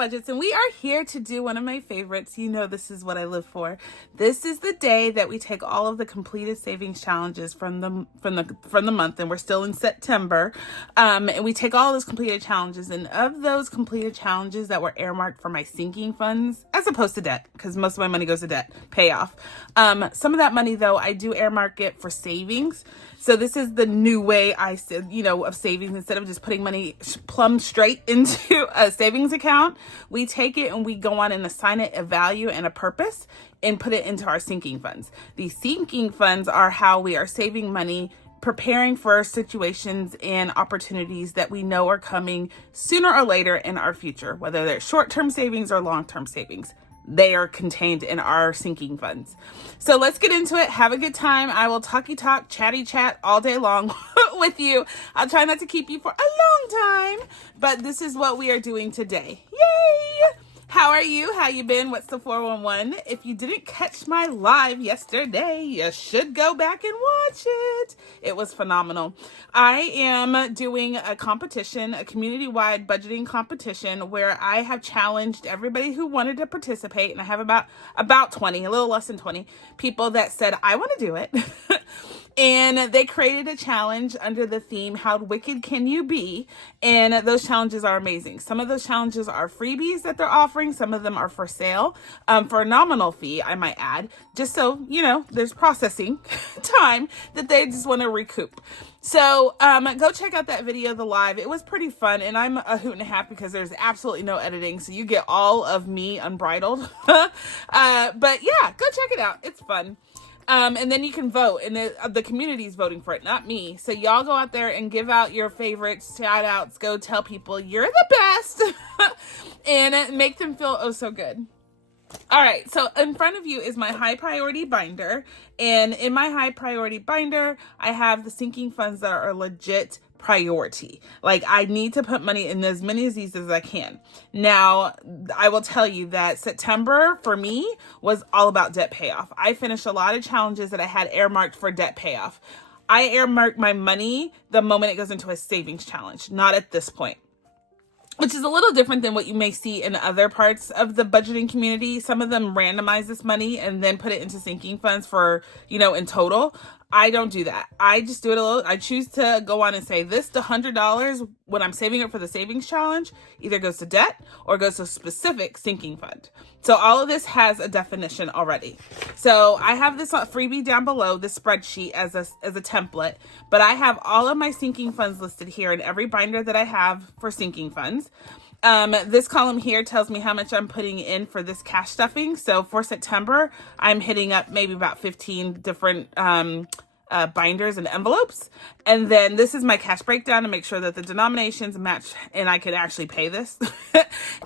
Budgets, and we are here to do one of my favorites. You know, this is what I live for. This is the day that we take all of the completed savings challenges from the month, and we're still in September. And we take all those completed challenges, and of those completed challenges that were earmarked for my sinking funds, as opposed to debt, because most of my money goes to debt payoff. Some of that money, though, I do earmark it for savings. So this is the new way I said, of savings. Instead of just putting money plumb straight into a savings account, we take it and we go on and assign it a value and a purpose and put it into our sinking funds. These sinking funds are how we are saving money, preparing for situations and opportunities that we know are coming sooner or later in our future, whether they're short-term savings or long-term savings. They are contained in our sinking funds. So let's get into it. Have a good time. I will talk, chatty chat all day long with you. I'll try not to keep you for a long time, but this is what we are doing today. Yay! How are you? How you been? What's the 411? If you didn't catch my live yesterday, you should go back and watch it. It was phenomenal. I am doing a competition, a community-wide budgeting competition where I have challenged everybody who wanted to participate, and I have about 20, a little less than 20 people that said, I want to do it. And they created a challenge under the theme, How Wicked Can You Be? And those challenges are amazing. Some of those challenges are freebies that they're offering. Some of them are for sale for a nominal fee, I might add, just so, there's processing time that they just want to recoup. So go check out that video, the live. It was pretty fun, and I'm a hoot and a half because there's absolutely no editing, so you get all of me unbridled. But yeah, go check it out. It's fun. And then you can vote, and the community is voting for it, not me. So y'all go out there and give out your favorites, shout outs, go tell people you're the best, and make them feel oh so good. All right, so in front of you is my high priority binder, and in my high priority binder, I have the sinking funds that are legit priority. Like, I need to put money in as many of these as I can. Now, I will tell you that September for me was all about debt payoff. I finished a lot of challenges that I had earmarked for debt payoff. I earmarked my money the moment it goes into a savings challenge, not at this point, which is a little different than what you may see in other parts of the budgeting community. Some of them randomize this money and then put it into sinking funds for, in total. I don't do that. I just do it a little. I choose to go on and say this to $100 when I'm saving it for the savings challenge either goes to debt or goes to a specific sinking fund. So all of this has a definition already. So I have this freebie down below, this spreadsheet as a template, but I have all of my sinking funds listed here in every binder that I have for sinking funds. This column here tells me how much I'm putting in for this cash stuffing. So for September, I'm hitting up maybe about 15 different binders and envelopes. And then this is my cash breakdown to make sure that the denominations match and I can actually pay this.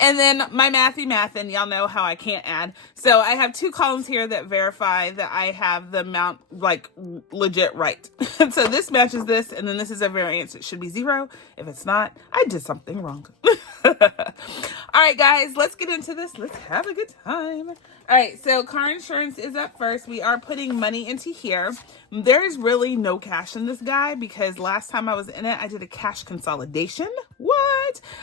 And then my mathy math, and y'all know how I can't add. So I have two columns here that verify that I have the amount like legit right. So this matches this, and then this is a variance. It should be 0. If it's not, I did something wrong. All right, guys, let's get into this. Let's have a good time. All right, so car insurance is up first. We are putting money into here. There's really no cash in this guy because last time I was in it, I did a cash consolidation.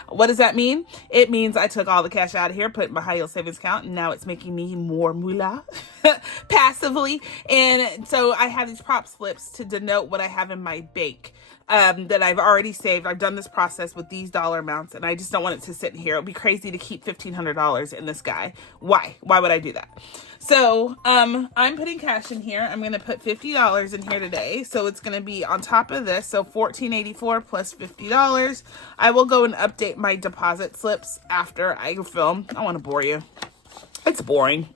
What does that mean? It means I took all the cash out of here, put it in my high yield savings account, and now it's making me more moolah passively. And so I have these prop slips to denote what I have in my bank that I've already saved. I've done this process with these dollar amounts, and I just don't want it to sit in here. It would be crazy to keep $1,500 in this guy. Why would I do that? So I'm putting cash in here. I'm going to put $50 in here today. So it's going to be on top of this. So $1,484 plus $50. I will go and update my deposit slips after I film. I don't want to bore you. It's boring.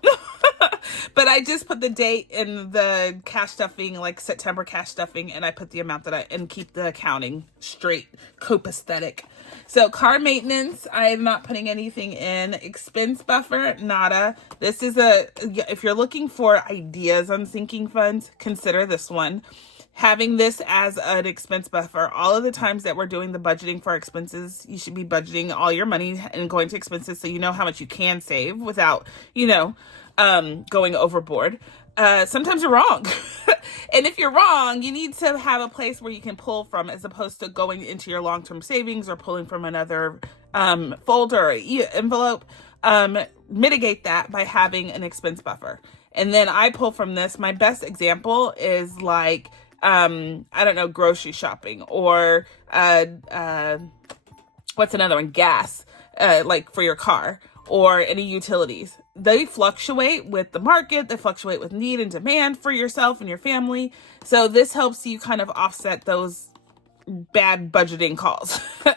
But I just put the date in the cash stuffing, like September cash stuffing, and I put the amount and keep the accounting straight, copacetic. So car maintenance, I am not putting anything in. Expense buffer, nada. This is if you're looking for ideas on sinking funds, consider this one. Having this as an expense buffer, all of the times that we're doing the budgeting for expenses, you should be budgeting all your money and going to expenses so you know how much you can save without, going overboard. Sometimes you're wrong. And if you're wrong, you need to have a place where you can pull from as opposed to going into your long-term savings or pulling from another folder or envelope, mitigate that by having an expense buffer. And then I pull from this. My best example is like, I don't know, grocery shopping, or what's another one? Gas, like for your car, or any utilities. They fluctuate with the market. They fluctuate with need and demand for yourself and your family. So this helps you kind of offset those bad budgeting calls. All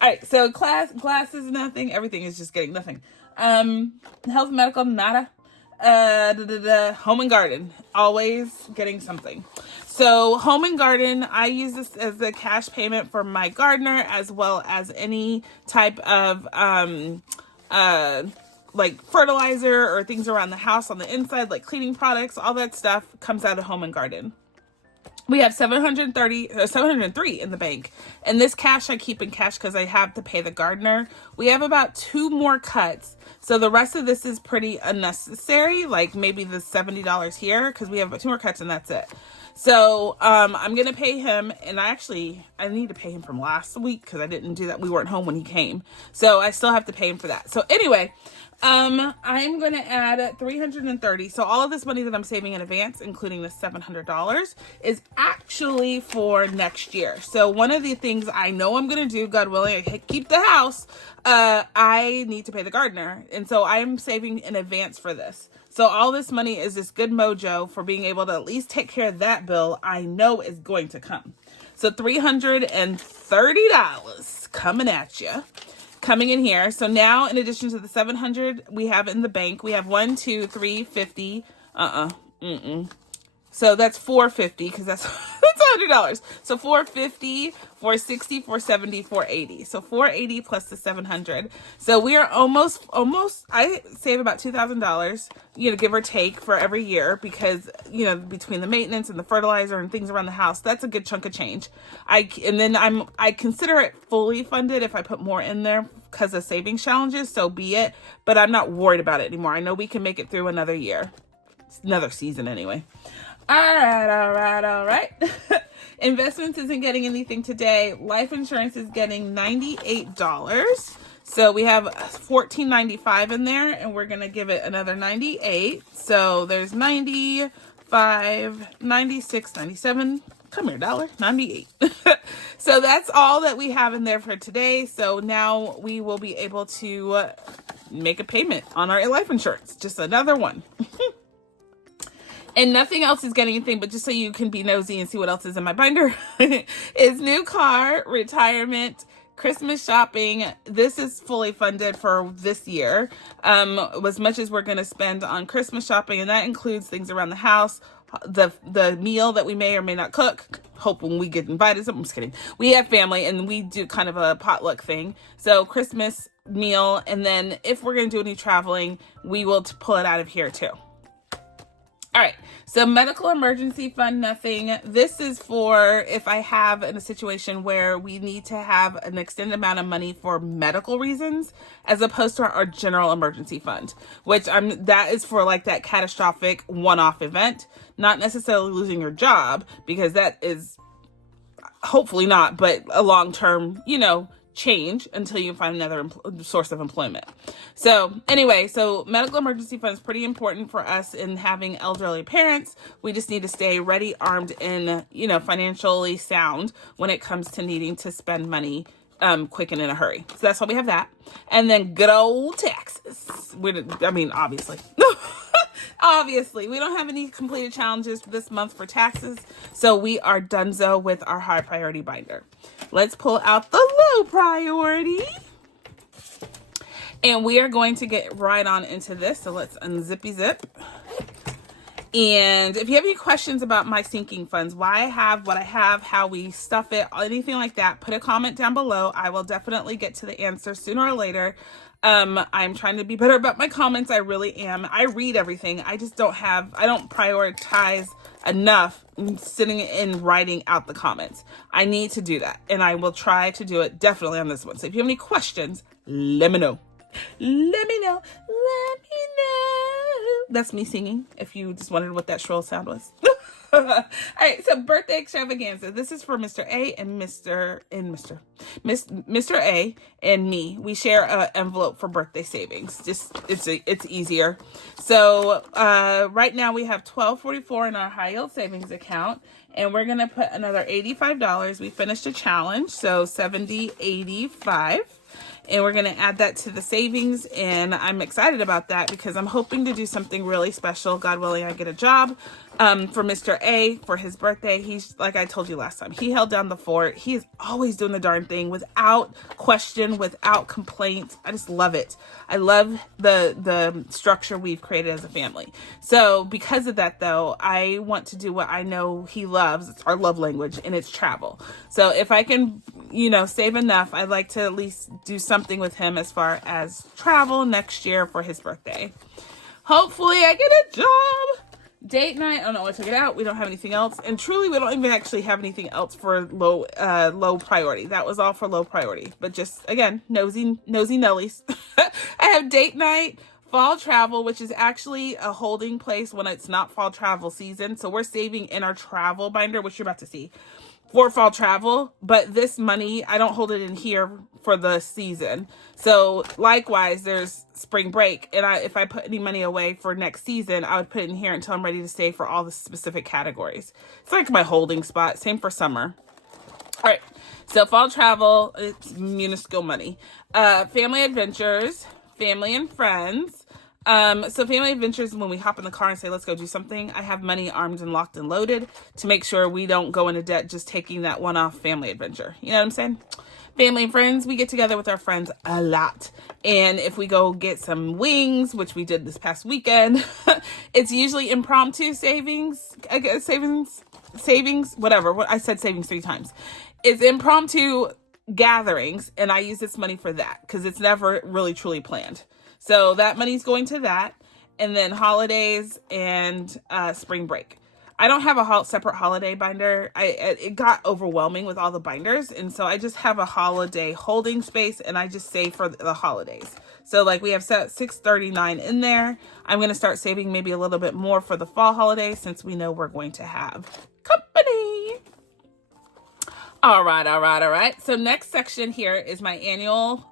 right. So glasses, nothing. Everything is just getting nothing. Health, medical, nada. Home and garden, always getting something. So home and garden, I use this as a cash payment for my gardener, as well as any type of like fertilizer or things around the house on the inside, like cleaning products. All that stuff comes out of home and garden. We have 703 in the bank. And this cash I keep in cash because I have to pay the gardener. We have about 2 more cuts. So the rest of this is pretty unnecessary, like maybe the $70 here, because we have 2 more cuts and that's it. So I'm going to pay him, and I need to pay him from last week because I didn't do that. We weren't home when he came. So I still have to pay him for that. So anyway, I'm going to add 330. So all of this money that I'm saving in advance, including the $700, is actually for next year. So one of the things I know I'm going to do, God willing, I keep the house, I need to pay the gardener. And so I'm saving in advance for this. So all this money is this good mojo for being able to at least take care of that bill I know is going to come. So $330 coming at you. Coming in here. So now, in addition to the 700 we have in the bank, we have 1, 2, 3, 50. So that's 450 because that's $100. So 450, 460, 470, 480. So 480 plus the 700. So we are almost. I save about $2,000, give or take, for every year, because between the maintenance and the fertilizer and things around the house, that's a good chunk of change. I consider it fully funded if I put more in there because of savings challenges. So be it. But I'm not worried about it anymore. I know we can make it through another year, another season anyway. All right. Investments isn't getting anything today. Life insurance is getting $98. So we have $14.95 in there, and we're going to give it another 98. So there's 95, 96, 97. Come here, dollar, 98. So that's all that we have in there for today. So now we will be able to make a payment on our life insurance. Just another one. And nothing else is getting anything, but just so you can be nosy and see what else is in my binder, is new car, retirement, Christmas shopping. This is fully funded for this year, as much as we're going to spend on Christmas shopping, and that includes things around the house, the meal that we may or may not cook. Hope when we get invited. I'm just kidding. We have family, and we do kind of a potluck thing. So Christmas meal, and then if we're going to do any traveling, we will pull it out of here too. All right, so medical emergency fund, nothing. This is for if I have in a situation where we need to have an extended amount of money for medical reasons, as opposed to our general emergency fund, which that is for like that catastrophic one-off event, not necessarily losing your job, because that is hopefully not, but a long-term, change until you find another source of employment. So anyway, medical emergency fund is pretty important for us in having elderly parents. We just need to stay ready, armed, and financially sound when it comes to needing to spend money quick and in a hurry. So that's why we have that. And then good old taxes. Obviously. Obviously, we don't have any completed challenges this month for taxes, so we are donezo with our high priority binder. Let's pull out the low priority, and we are going to get right on into this. So let's unzippy zip. And if you have any questions about my sinking funds, why I have what I have, how we stuff it, anything like that, put a comment down below. I will definitely get to the answer sooner or later. I'm trying to be better about my comments. I really am. I read everything. I just don't prioritize enough sitting and writing out the comments. I need to do that, and I will try to do it definitely on this one. So if you have any questions, let me know. Let me know. Let me know. That's me singing, if you just wondered what that shrill sound was. All right, so birthday extravaganza. This is for Mr. A and Mr. A and me. We share an envelope for birthday savings. Just it's easier. So right now we have $12.44 in our high yield savings account, and we're gonna put another $85. We finished a challenge, so $70.85. And we're going to add that to the savings, and I'm excited about that because I'm hoping to do something really special. God willing, I get a job for Mr. A for his birthday. He's, like I told you last time, he held down the fort. He is always doing the darn thing without question, without complaint. I just love it. I love the structure we've created as a family. So because of that, though, I want to do what I know he loves. It's our love language, and it's travel. So if I can, save enough, I'd like to at least do something with him as far as travel next year for his birthday. Hopefully I get a job. Date night. Oh no, I took it out. We don't have anything else. And truly, we don't even actually have anything else for low priority. That was all for low priority. But just, again, nosy Nellies. I have date night, fall travel, which is actually a holding place when it's not fall travel season. So we're saving in our travel binder, which you're about to see, for fall travel. But this money, I don't hold it in here for the season. So likewise, there's spring break, and if I put any money away for next season, I would put it in here until I'm ready to save for all the specific categories. It's like my holding spot. Same for summer. All right, so fall travel, it's minuscule money. Family adventures, family and friends. So family adventures, when we hop in the car and say, let's go do something, I have money armed and locked and loaded to make sure we don't go into debt just taking that one-off family adventure. You know what I'm saying? Family and friends, we get together with our friends a lot. And if we go get some wings, which we did this past weekend, it's usually impromptu savings, whatever. I said savings 3 times. It's impromptu gatherings, and I use this money for that because it's never really truly planned. So that money's going to that, and then holidays and spring break. I don't have a separate holiday binder. It got overwhelming with all the binders, and so I just have a holiday holding space, and I just save for the holidays. So like we have set $639 in there. I'm going to start saving maybe a little bit more for the fall holidays since we know we're going to have company. All right. So next section here is my annual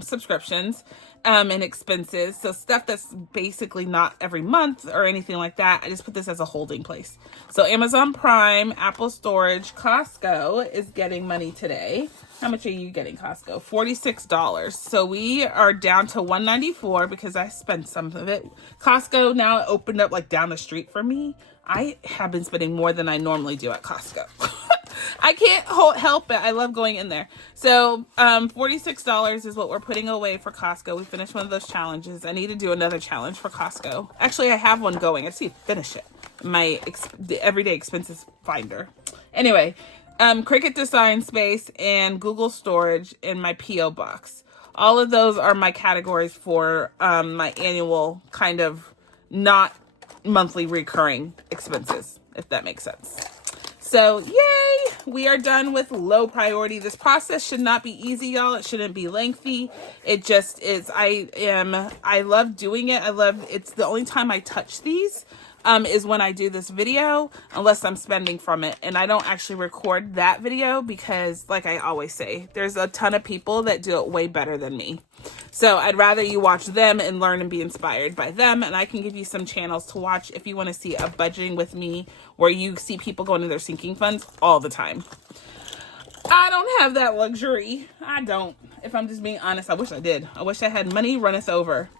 subscriptions and expenses. So stuff that's basically not every month or anything like that. I just put this as a holding place. So Amazon Prime, Apple Storage, Costco is getting money today. How much are you getting, Costco? $46. So we are down to $194 because I spent some of it. Costco now opened up like down the street for me. I have been spending more than I normally do at Costco. I can't help it. I love going in there. So $46 is what we're putting away for Costco. We finished one of those challenges. I need to do another challenge for Costco. Actually, I have one going. I see finish it. My everyday expenses finder. Anyway, Cricut Design Space and Google Storage in my P.O. box. All of those are my categories for my annual kind of not monthly recurring expenses, if that makes sense. So yay, we are done with low priority. This process should not be easy, y'all. It shouldn't be lengthy. It just is. I love doing it. It's the only time I touch these is when I do this video, unless I'm spending from it. And I don't actually record that video because, like I always say, there's a ton of people that do it way better than me. So I'd rather you watch them and learn and be inspired by them. And I can give you some channels to watch if you want to see a budgeting with me where you see people go into their sinking funds all the time. I don't have that luxury. I don't. If I'm just being honest, I wish I did. I wish I had money runneth over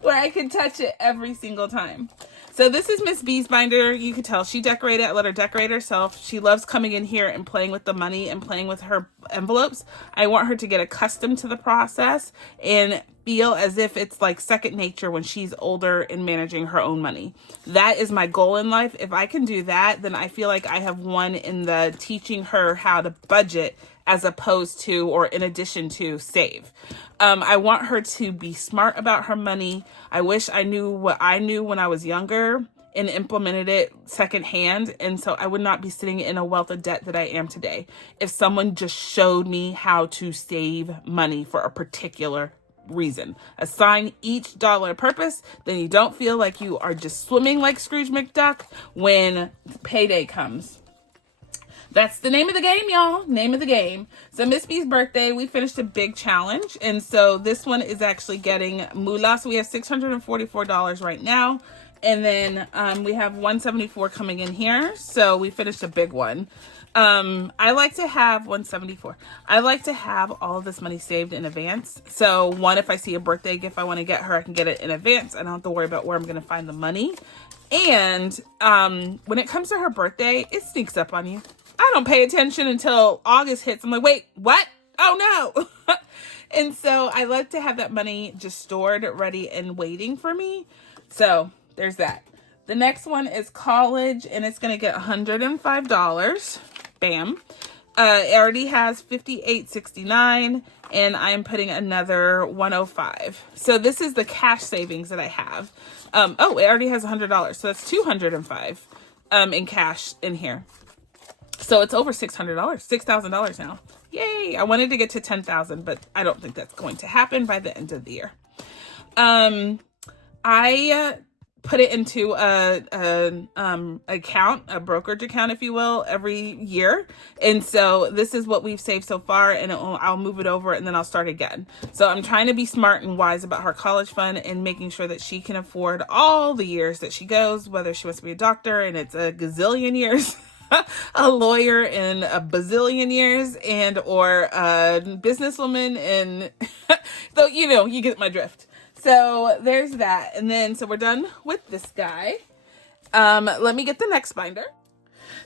where I could touch it every single time. So this is Miss B's binder. You could tell she decorated. I let her decorate herself. She loves coming in here and playing with the money and playing with her envelopes. I want her to get accustomed to the process and feel as if it's like second nature when she's older and managing her own money. That is my goal in life. If I can do that, then I feel like I have won in the teaching her how to budget as opposed to, or in addition to, save. I want her to be smart about her money. I wish I knew what I knew when I was younger and implemented it secondhand. And so I would not be sitting in a wealth of debt that I am today if someone just showed me how to save money for a particular reason. Assign each dollar a purpose. Then you don't feel like you are just swimming like Scrooge McDuck when payday comes. That's the name of the game, y'all. Name of the game. So Miss B's birthday, we finished a big challenge. And so this one is actually getting moolah. So we have $644 right now. And then we have $174 coming in here. So we finished a big one. I like to have $174. I like to have all of this money saved in advance. So one, if I see a birthday gift I want to get her, I can get it in advance. I don't have to worry about where I'm going to find the money. And when it comes to her birthday, it sneaks up on you. I don't pay attention until August hits. I'm like, wait, what? Oh no. And so I like to have that money just stored, ready, and waiting for me. So there's that. The next one is college, and it's going to get $105. Bam. It already has $58.69, and I'm putting another $105. So this is the cash savings that I have. Oh, it already has $100. So that's $205 in cash in here. So it's over $600, $6,000 now. Yay. I wanted to get to 10,000, but I don't think that's going to happen by the end of the year. I put it into a brokerage account, if you will, every year. And so this is what we've saved so far, and I'll move it over and then I'll start again. So I'm trying to be smart and wise about her college fund and making sure that she can afford all the years that she goes, whether she wants to be a doctor and it's a gazillion years, a lawyer in a bazillion years, and or a businesswoman, and though, you know, you get my drift. So there's that. And then, so we're done with this guy. Let me get the next binder.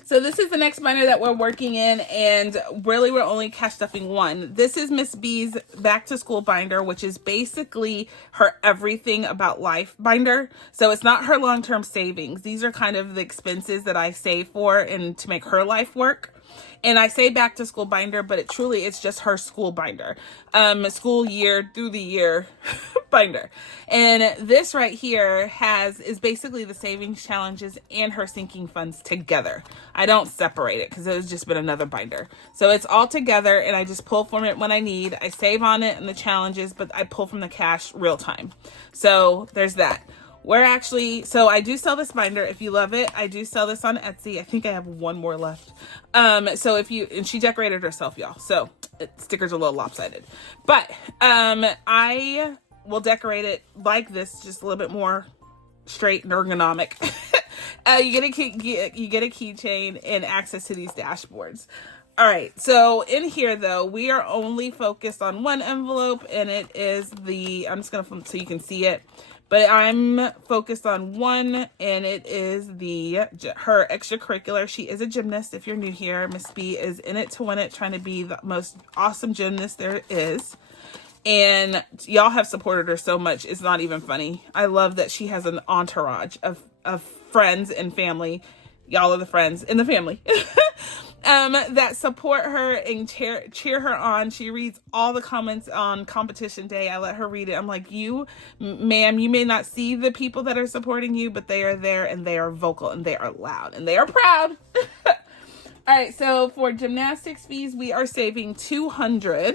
So this is the next binder that we're working in, and really we're only cash stuffing one. This is Miss B's back to school binder, which is basically her everything about life binder. So it's not her long-term savings. These are kind of the expenses that I save for and to make her life work. And I say back to school binder, but it's just her school binder, school year through the year binder. And this right here is basically the savings challenges and her sinking funds together. I don't separate it because it has just been another binder. So it's all together, and I just pull from it when I need. I save on it and the challenges, but I pull from the cash real time. So there's that. So I do sell this binder. If you love it, I do sell this on Etsy. I think I have one more left. And she decorated herself, y'all. So stickers are a little lopsided, but I will decorate it like this, just a little bit more straight and ergonomic. You get a keychain and access to these dashboards. All right, so in here though, we are only focused on one envelope, and it is I'm just gonna flip so you can see it. But I'm focused on one, and it is her extracurricular. She is a gymnast. If you're new here, Miss B is in it to win it, trying to be the most awesome gymnast there is. And y'all have supported her so much. It's not even funny. I love that she has an entourage of friends and family. Y'all are the friends in the family. That support her and cheer her on. She reads all the comments on competition day. I let her read it. I'm like, ma'am, you may not see the people that are supporting you, but they are there, and they are vocal, and they are loud, and they are proud. All right, so for gymnastics fees, we are saving $224.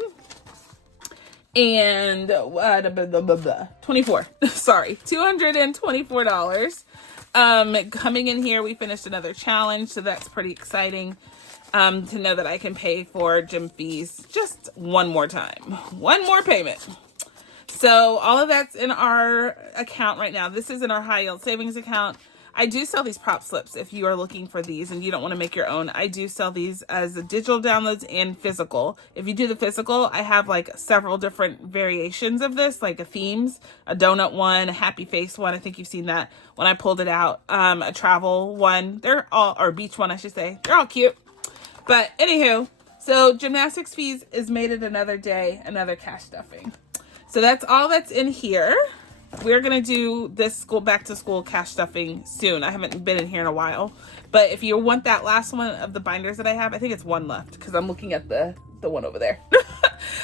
Sorry, $224. Coming in here, we finished another challenge, so that's pretty exciting. To know that I can pay for gym fees just one more time. One more payment. So all of that's in our account right now. This is in our high yield savings account. I do sell these prop slips if you are looking for these and you don't want to make your own. I do sell these as digital downloads and physical. If you do the physical, I have like several different variations of this, like a themes, a donut one, a happy face one. I think you've seen that when I pulled it out. A travel one. Or beach one, I should say. They're all cute. But anywho, so gymnastics fees is made it another day, another cash stuffing. So that's all that's in here. We're going to do this back to school cash stuffing soon. I haven't been in here in a while. But if you want that last one of the binders that I have, I think it's one left because I'm looking at the one over there.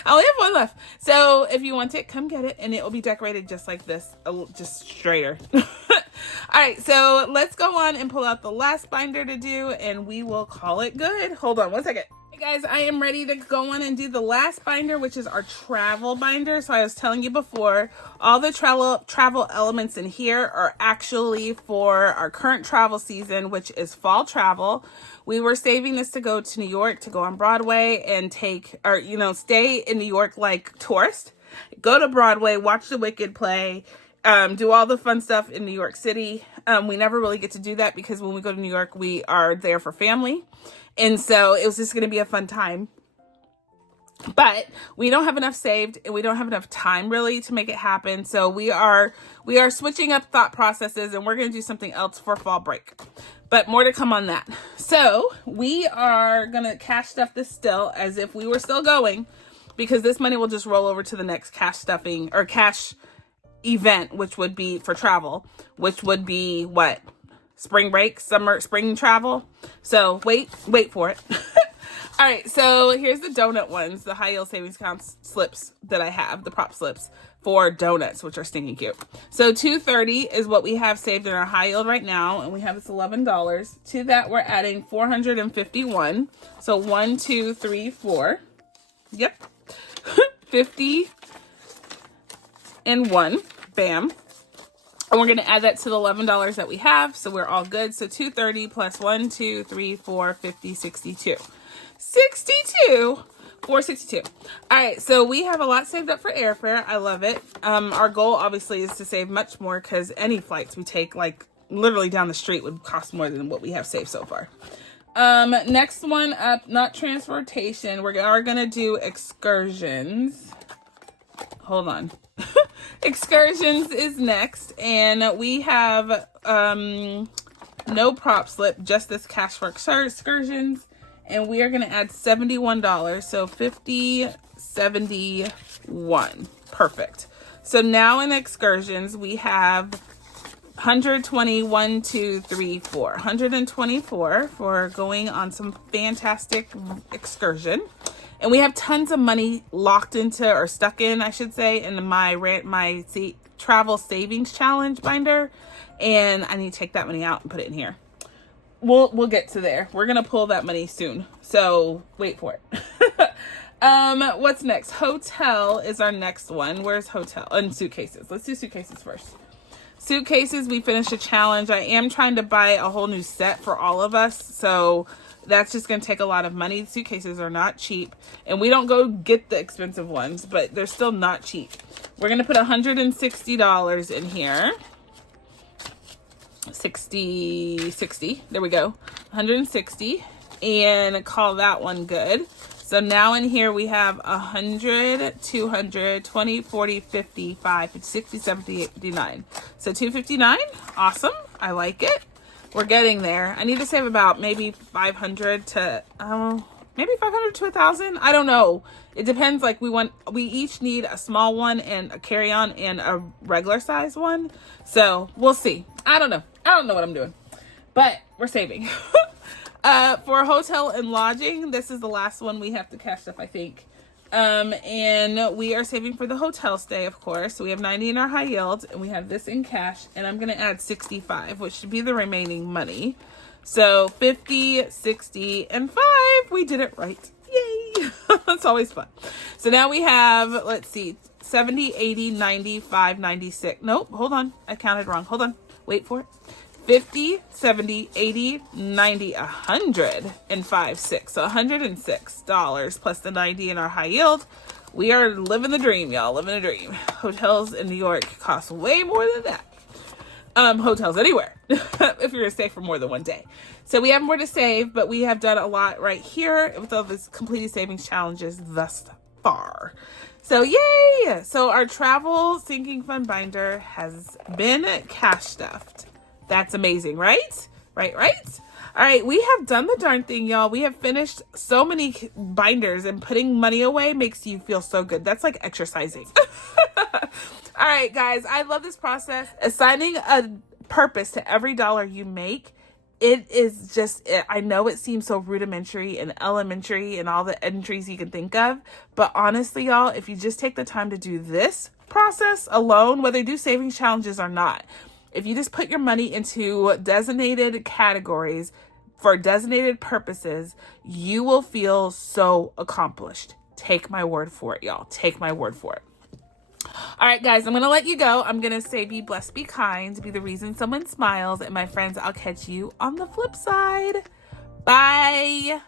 I only have one left. So if you want it, come get it. And it will be decorated just like this, just straighter. All right, so let's go on and pull out the last binder to do, and we will call it good. Hold on one second. Guys, I am ready to go on and do the last binder, which is our travel binder. So I was telling you before, all the travel elements in here are actually for our current travel season, which is fall travel. We were saving this to go to New York, to go on Broadway and stay in New York like tourists. Go to Broadway, watch the Wicked play, do all the fun stuff in New York City. We never really get to do that because when we go to New York, we are there for family. And so it was just going to be a fun time. But we don't have enough saved and we don't have enough time really to make it happen. So we are switching up thought processes and we're going to do something else for fall break. But more to come on that. So we are going to cash stuff this still as if we were still going, because this money will just roll over to the next cash stuffing or cash event, which would be for travel, which would be what? Spring break, spring travel. So wait for it. All right, so here's the donut ones, the high yield savings account slips that I have, the prop slips for donuts, which are stinking cute. So $230 is what we have saved in our high yield right now, and we have this $11. To that, we're adding $451. So 1, 2, 3, 4. Yep. 50 and 1. Bam. And we're going to add that to the $11 that we have. So we're all good. So $230 plus 1, 2, 3, 4, 50, 62. 62. 462. All right. So we have a lot saved up for airfare. I love it. Our goal obviously is to save much more because any flights we take like literally down the street would cost more than what we have saved so far. Next one up, not transportation. We are going to do excursions. Hold on. Excursions is next, and we have no prop slip, just this cash for excursions, and we are going to add $71. So 50, 71. Perfect. So now in excursions we have 120, 1, 2, 3, 4. 124 for going on some fantastic excursion. And we have tons of money locked into, or stuck in, I should say, in my travel savings challenge binder. And I need to take that money out and put it in here. We'll get to there. We're going to pull that money soon. So wait for it. What's next? Hotel is our next one. Where's hotel? And suitcases. Let's do suitcases first. Suitcases, we finished a challenge. I am trying to buy a whole new set for all of us. So that's just going to take a lot of money. Suitcases are not cheap. And we don't go get the expensive ones, but they're still not cheap. We're going to put $160 in here. 60. There we go. 160. And call that one good. So now in here we have 100, 200, 20, 40, 50, 50, 60, 70, 59. So 259. Awesome. I like it. We're getting there. I need to save about maybe 500 to maybe 500 to 1,000. I don't know. It depends. Like we each need a small one and a carry-on and a regular size one. So we'll see. I don't know what I'm doing, but we're saving. For hotel and lodging, this is the last one we have to cash up, I think. And we are saving for the hotel stay, of course. So we have 90 in our high yield, and we have this in cash, and I'm going to add 65, which should be the remaining money. So 50, 60, and 5. We did it right. Yay. It's always fun. So now we have, let's see, 70, 80, 95, 96. Nope, hold on. I counted wrong. Hold on. Wait for it. 50, 70, 80, 90, 100, and 5, 6. So $106 plus the 90 in our high yield. We are living the dream, y'all. Living the dream. Hotels in New York cost way more than that. Hotels anywhere, if you're gonna stay for more than one day. So we have more to save, but we have done a lot right here with all this completed savings challenges thus far. So yay! So our travel sinking fund binder has been cash stuffed. That's amazing, right? Right? All right, we have done the darn thing, y'all. We have finished so many binders, and putting money away makes you feel so good. That's like exercising. All right, guys, I love this process. Assigning a purpose to every dollar you make, it is just, I know it seems so rudimentary and elementary and all the entries you can think of, but honestly, y'all, if you just take the time to do this process alone, whether you do savings challenges or not, if you just put your money into designated categories, for designated purposes, you will feel so accomplished. Take my word for it, y'all. Take my word for it. All right, guys, I'm going to let you go. I'm going to say be blessed, be kind, be the reason someone smiles. And my friends, I'll catch you on the flip side. Bye.